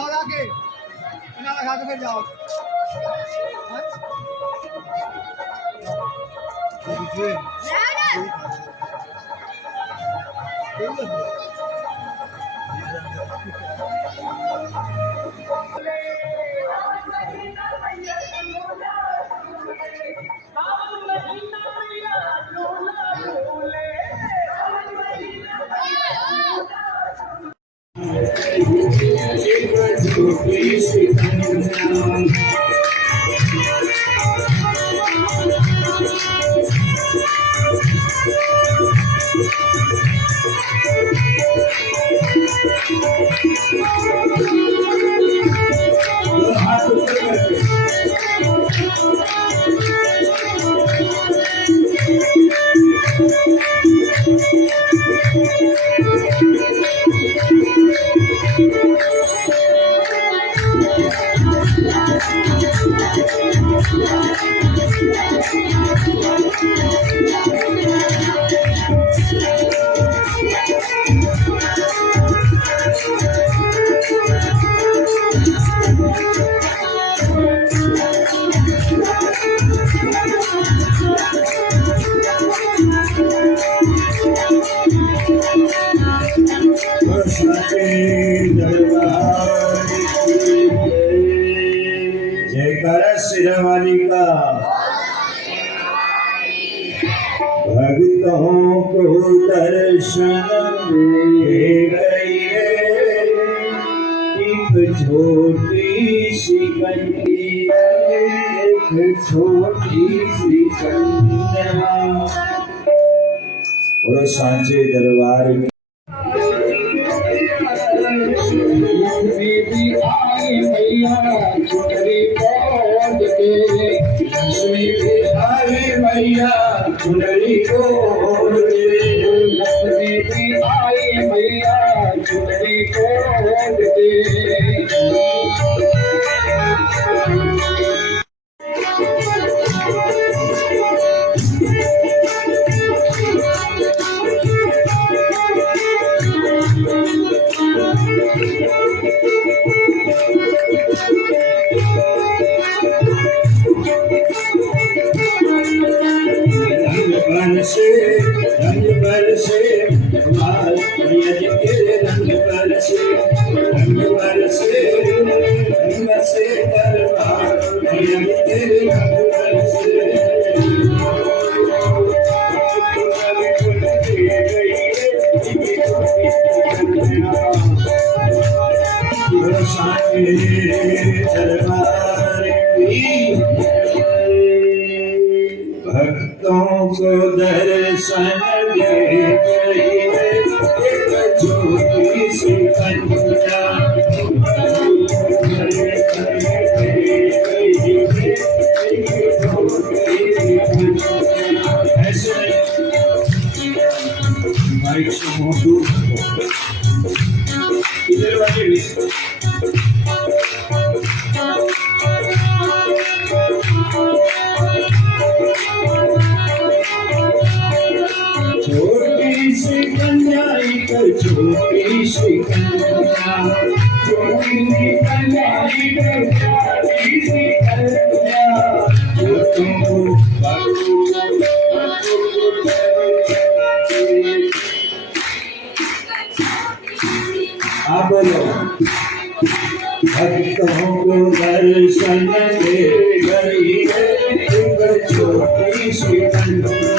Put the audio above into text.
लगा के लगा के फिर जाओ। जयकारा सिरवाली का। भक्तों को दर्शन दे गई है एक छोटी सी कन्या, एक छोटी सी कन्या। और सांचे दरबार में मैया चुनरी कोड के, लक्ष्मी भी आई मैया चुनरी कोड के। रंग बरसे लाल मैया के रंग बरसे, रंग बरसे रंग से दरबार मैया के रंग बरसे। दरबार की भक्तों को दर्शन दे गई है एक छोटी सी कन्या। ऐसे माइक से मोटू इधर वाले भी छोटी सी कन्या, एक छोटी सी कन्या, छोटी सी कन्या, एक छोटी सी कन्या। जो तुमको आप बोलो। भक्तों को दर्शन दे गई है एक छोटी सी कन्या।